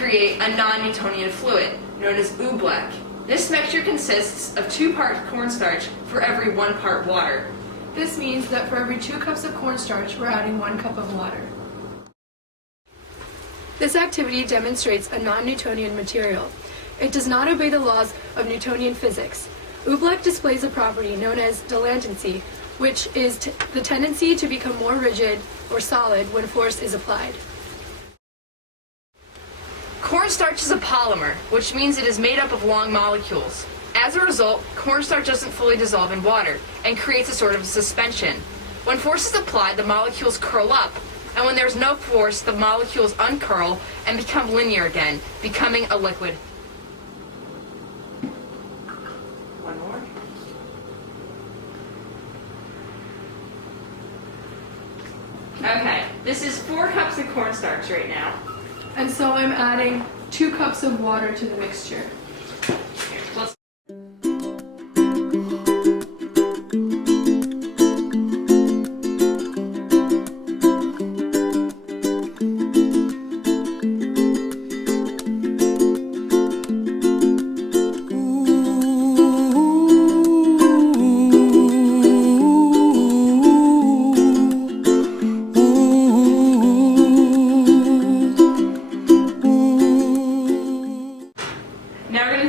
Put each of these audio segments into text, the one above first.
create a non-Newtonian fluid, known as Oobleck. This mixture consists of 2 parts cornstarch for every 1 part water. This means that for every 2 cups of cornstarch, we're adding 1 cup of water. This activity demonstrates a non-Newtonian material. It does not obey the laws of Newtonian physics. Oobleck displays a property known as dilatancy, which is the tendency to become more rigid or solid when force is applied. Cornstarch is a polymer, which means it is made up of long molecules. As a result, cornstarch doesn't fully dissolve in water and creates a sort of suspension. When force is applied, the molecules curl up, and when there's no force, the molecules uncurl and become linear again, becoming a liquid. One more. Okay, this is 4 cups of cornstarch right now. And so I'm adding 2 cups of water to the mixture. Here, let's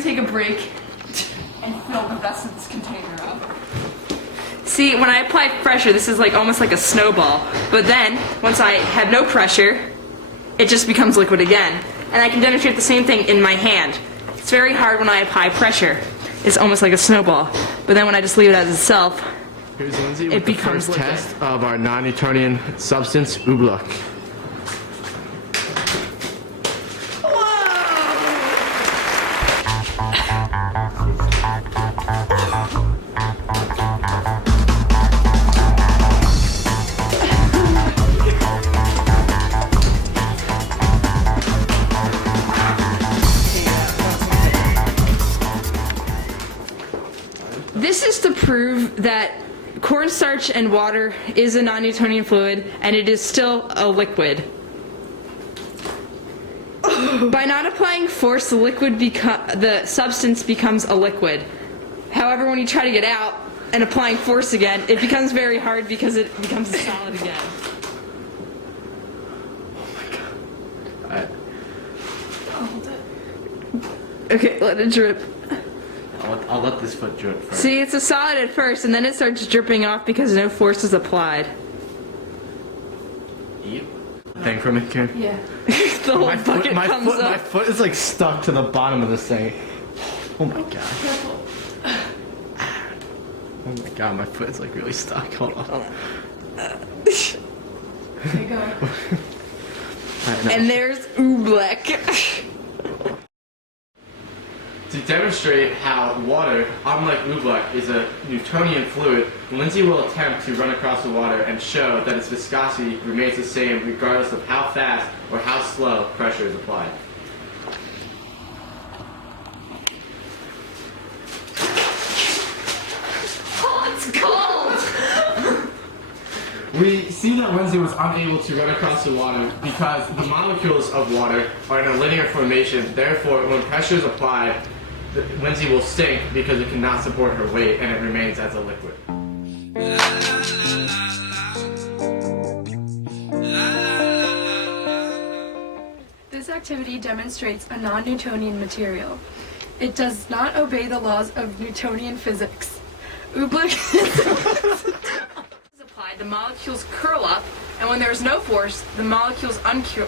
take a break and fill the rest of this container up. See, when I apply pressure, this is like almost like a snowball. But then, once I have no pressure, it just becomes liquid again. And I can demonstrate the same thing in my hand. It's very hard when I apply pressure. It's almost like a snowball. But then when I just leave it as itself, here's Lindsay it with the becomes first liquid. test of our non-Newtonian substance, Oobleck. This is to prove that cornstarch and water is a non-Newtonian fluid, and it is still a liquid. By not applying force, the substance becomes a liquid. However, when you try to get out and applying force again, it becomes very hard because it becomes a solid again. Okay, let it drip. I'll let this foot drip first. See, it's a solid at first, and then it starts dripping off because no force is applied. Yep. Thing from it, Karen? Yeah. The whole bucket comes up. My foot is like stuck to the bottom of this thing. Oh my god. Careful. Oh my god, my foot is like really stuck. Hold on. There you go. And there's Oobleck. To demonstrate how water, unlike Oobleck, is a Newtonian fluid, Lindsay will attempt to run across the water and show that its viscosity remains the same regardless of how fast or how slow pressure is applied. Oh, it's cold! We see that Lindsay was unable to run across the water because the molecules of water are in a linear formation. Therefore, when pressure is applied, Lindsay will sink because it cannot support her weight and it remains as a liquid. This activity demonstrates a non-Newtonian material. It does not obey the laws of Newtonian physics. Oobleck Is applied, the molecules curl up, and when there is no force, the molecules uncurl.